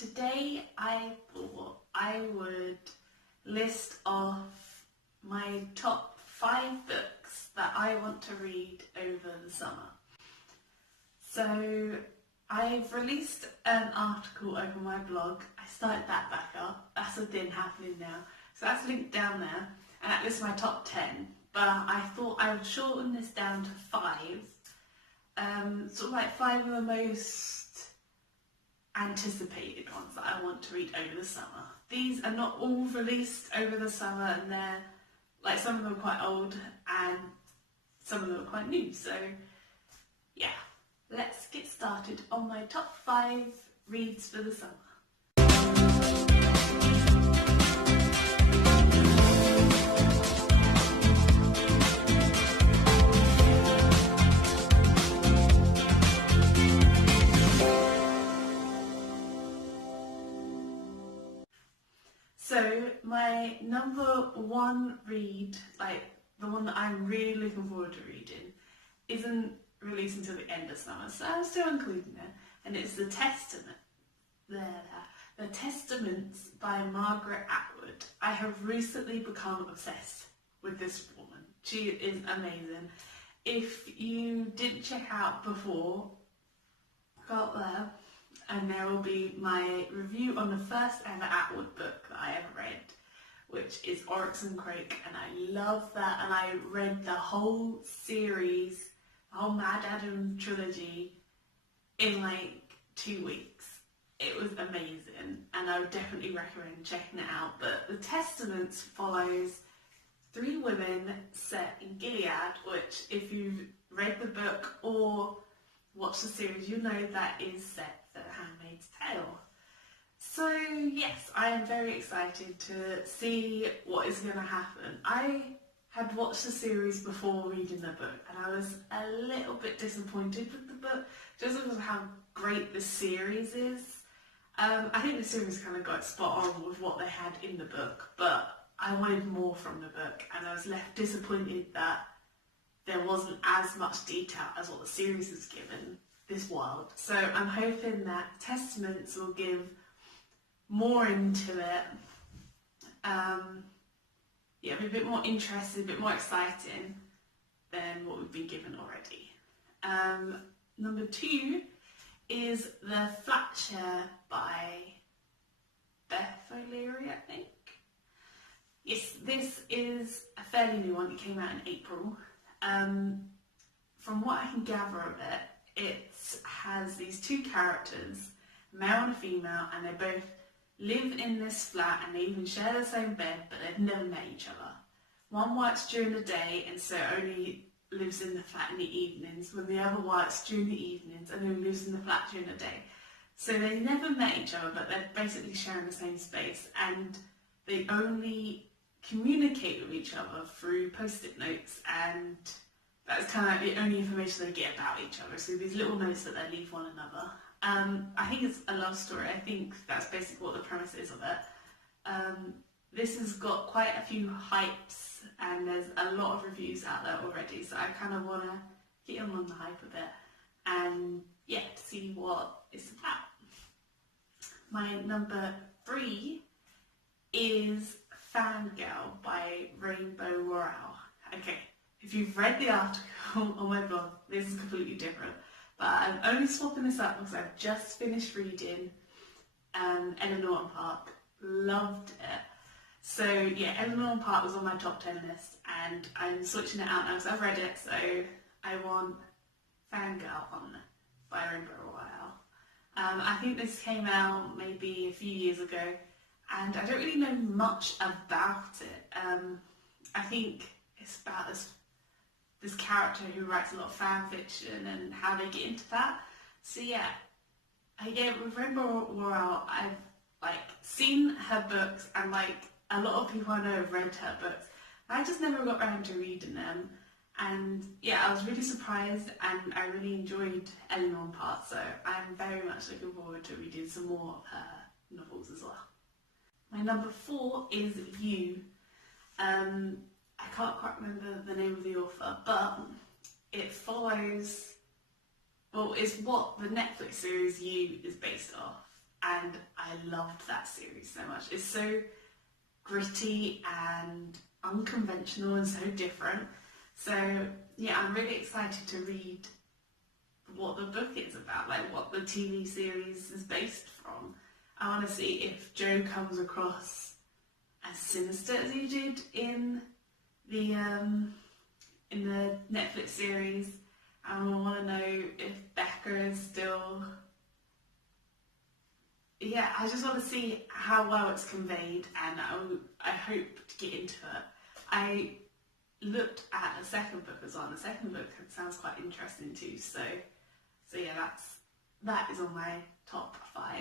Today I thought I would list off my top 5 books that I want to read over the summer. So I've released an article over my blog. I started that back up. That's a thing happening now. So that's linked down there, and that lists my top 10. But I thought I would shorten this down to 5. Sort of like 5 of the most anticipated ones that I want to read over the summer. These are not all released over the summer, and they're like, some of them are quite old and some of them are quite new. So yeah, let's get started on my top 5 reads for the summer. So my number 1 read, like the one that I'm really looking forward to reading, isn't released until the end of summer, so I'm still including it, and it's The Testament. The Testaments by Margaret Atwood. I have recently become obsessed with this woman. She is amazing. If you didn't check out before, go up there, and there will be my review on the first ever Atwood book that I ever read, which is Oryx and Crake, and I love that, and I read the whole series, the whole Mad Adam trilogy, in like 2 weeks. It was amazing, and I would definitely recommend checking it out. But The Testaments follows 3 women set in Gilead, which if you've read the book or watched the series, you know that is set for The Handmaid's Tale. So yes, I am very excited to see what is going to happen. I had watched the series before reading the book, and I was a little bit disappointed with the book, just because of how great the series is. I think the series kind of got spot on with what they had in the book, but I wanted more from the book, and I was left disappointed that there wasn't as much detail as what the series has given this world. So I'm hoping that Testaments will give more into it. Be a bit more interesting, a bit more exciting than what we've been given already. Number 2 is The Flat Share by Beth O'Leary, I think. Yes, this is a fairly new one. It came out in April. From what I can gather of it, it has these 2 characters, a male and a female, and they both live in this flat, and they even share the same bed, but they've never met each other. One works during the day and so only lives in the flat in the evenings, when the other works during the evenings and only lives in the flat during the day. So they never met each other, but they're basically sharing the same space, and they only communicate with each other through post-it notes, and that's kind of the only information they get about each other. So these little notes that they leave one another. I think it's a love story. I think that's basically what the premise is of it. This has got quite a few hypes, and there's a lot of reviews out there already, so I kind of want to get on the hype a bit and see what it's about. My number 3 is Fangirl by Rainbow Royale. Okay, if you've read the article on my blog, this is completely different. But I'm only swapping this up because I've just finished reading Eleanor and Park. Loved it. So yeah, Eleanor and Park was on my top 10 list, and I'm switching it out now because I've read it, so I want Fangirl on by Rainbow Royale. I think this came out maybe a few years ago, and I don't really know much about it. I think it's about this character who writes a lot of fan fiction and how they get into that. So yeah, with Rainbow Royale, I've seen her books, and a lot of people I know have read her books. I just never got around to reading them, and yeah, I was really surprised, and I really enjoyed Eleanor and Park, so I'm very much looking forward to reading some more of her novels as well. My number 4 is You. I can't quite remember the name of the author, but it follows, well, it's what the Netflix series You is based off. and I loved that series so much. It's so gritty and unconventional and so different. So yeah, I'm really excited to read what the book is about, like what the TV series is based from. I want to see if Joe comes across as sinister as he did in the Netflix series. I want to know if Becca is still... Yeah, I just want to see how well it's conveyed, and I hope to get into it. I looked at the second book as well, and the second book sounds quite interesting too. So yeah, that is on my top 5.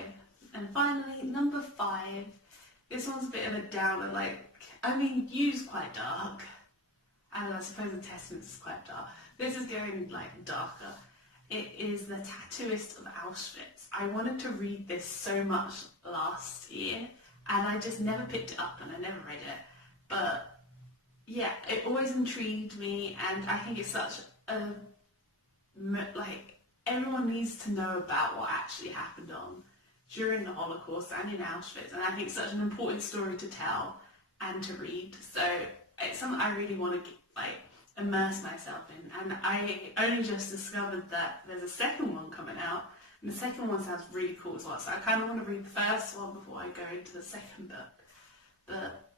And finally, number 5. This one's a bit of a downer. Like, I mean, You's quite dark, and I suppose the Testament is quite dark. This is going like darker. It is The Tattooist of Auschwitz. I wanted to read this so much last year, and I just never picked it up and I never read it. But yeah, it always intrigued me, and I think it's such a, like, everyone needs to know about what actually happened during the Holocaust and in Auschwitz, and I think it's such an important story to tell and to read. So it's something I really want to immerse myself in, and I only just discovered that there's a second one coming out, and the second one sounds really cool as well, so I kind of want to read the first one before I go into the second book. But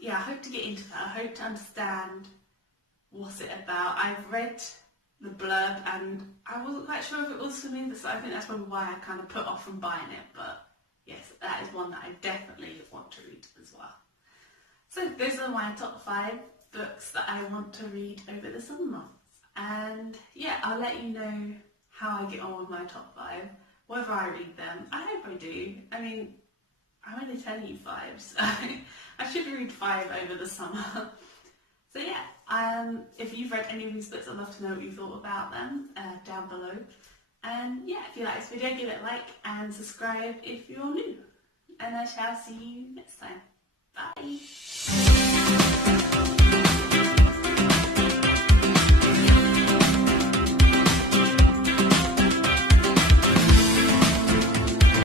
yeah, I hope to get into that. I hope to understand what's it about. I've read the blurb and I wasn't quite sure if it was for me, so I think that's probably why I kind of put off from buying it. But yes, that is one that I definitely want to read as well. So those are my top 5 books that I want to read over the summer months. And yeah, I'll let you know how I get on with my top 5, whether I read them. I hope I do. I mean, I'm only telling you 5, so I should read 5 over the summer. So yeah, if you've read any of these books, I'd love to know what you thought about them down below. And yeah, if you like this video, give it a like and subscribe if you're new. And I shall see you next time. Bye!